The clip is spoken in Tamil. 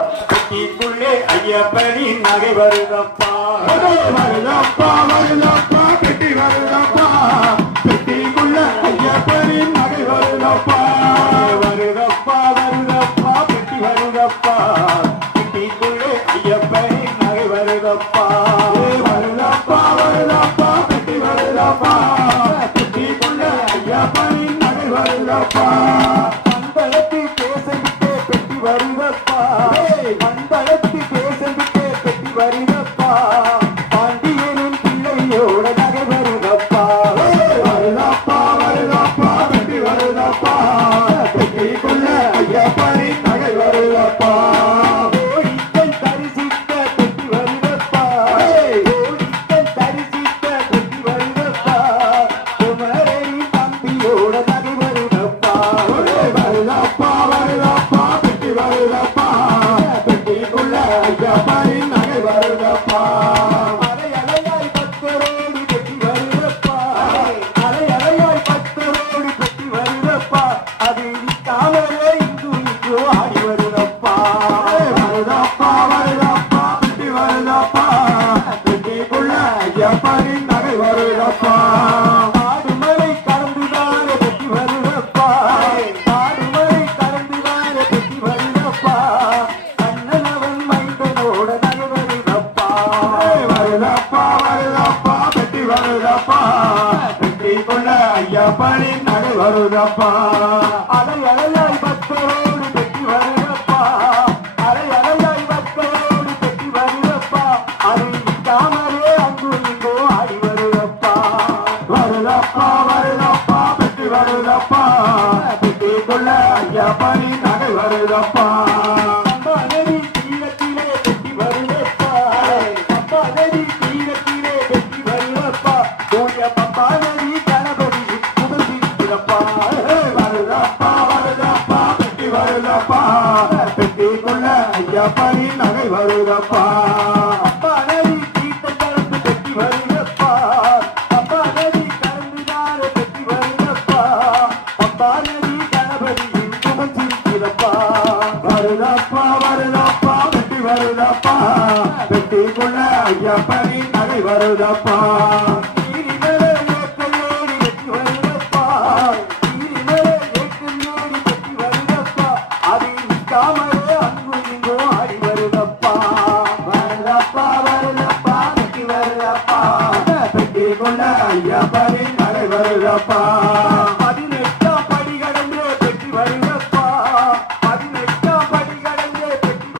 பெட்டிக்குள்ளே ஐயப்பனின் நகை வருதப்பா வருதப்பா வருதப்பா பெட்டி வருதப்பா பெட்டிக்குள்ள ஐயப்பனின் நகை வருதப்பா வருதப்பா வருதப்பா பெட்டி வருதப்பா பெட்டிக்குள்ளே ஐயப்பனின் நகை வருதப்பா வருதப்பா வருதப்பா பெட்டி வருதப்பா பெட்டிக்குள்ள ஐயப்பனின் நகை வருதப்பா மண்டலத்து பேசவிட்டே பெட்டி வருதப்பா மண்டலத்து பேசவிட்டே பெட்டி வருதப்பா பாண்டியனின் பிள்ளையோட நகை வருதப்பா வருதப்பா வருதப்பா பெட்டி வருதப்பா பெட்டிக்குள்ள ஐயப்பனின் நகை வருதப்பா கோடிக்கல் தரிசித்த பெட்டி வருதப்பா கோடிக்கல் தரிசித்த பெட்டி வருதப்பா குமரனின் தம்பியோட நகை வருதப்பா வருதப்பா வருதப்பா பெட்டி வருதப்பா பெட்டிக்குள்ள ஐயப்பனின் நகை வருதப்பா அலை அலையாய் பக்தரோடு பெட்டி வருதப்பா அலை அலையாய் பக்தரோடு பெட்டி வருதப்பா அது காவலே இங்கு ஆடி வருதப்பா வருதப்பா வருதப்பா பெட்டி வருதப்பா பெட்டிக்குள்ள ஐயப்பனின் நகை வருதப்பா ஆடுமலை கலந்துதான பெட்டி வருதப்பா ஆடுமலை கலந்துதான பெட்டி வருதப்பா அண்ணனவன் மைந்தனோட நகை வருதப்பா வருதப்பா வருதப்பா பெட்டி வருதப்பா பெட்டிக்குள்ள ஐயப்பனின் நகை வருதப்பா அலை அலையாய் பக்தரோடு பெட்டி வருதப்பா அலை அலையாய் பக்தரோடு பெட்டி வருதப்பா அறிவிக்காமலே அங்கு இங்கோ ஆடி வருதப்பா வருதப்பா வருதப்பா பெட்டி வருதப்பா பெட்டிக்குள்ள ஐயப்பனின் நகை வருதப்பா அம்மா நதி தீரத்திலே பெட்டி வருதப்பா அம்மா நதி தீரத்திலே பெட்டி வருதப்பா தூய பப்பா நதி கணபதி புகழ்கிறப்பா வருதப்பா வருதப்பா பெட்டி வருதப்பா பெட்டிக்குள்ள ஐயப்பனின் நகை வருதப்பா அப்பா நதி தீர்த்தம் கலந்து பெட்டி வருதப்பா அப்பா நதி கலந்துதான பெட்டி வருதப்பா அப்பா நதி கணபதியின் புகழ்கிறப்பா வருதப்பா வருதப்பா பெட்டி வருதப்பா பெட்டிக்குள்ள ஐயப்பனின் நகை வருதப்பா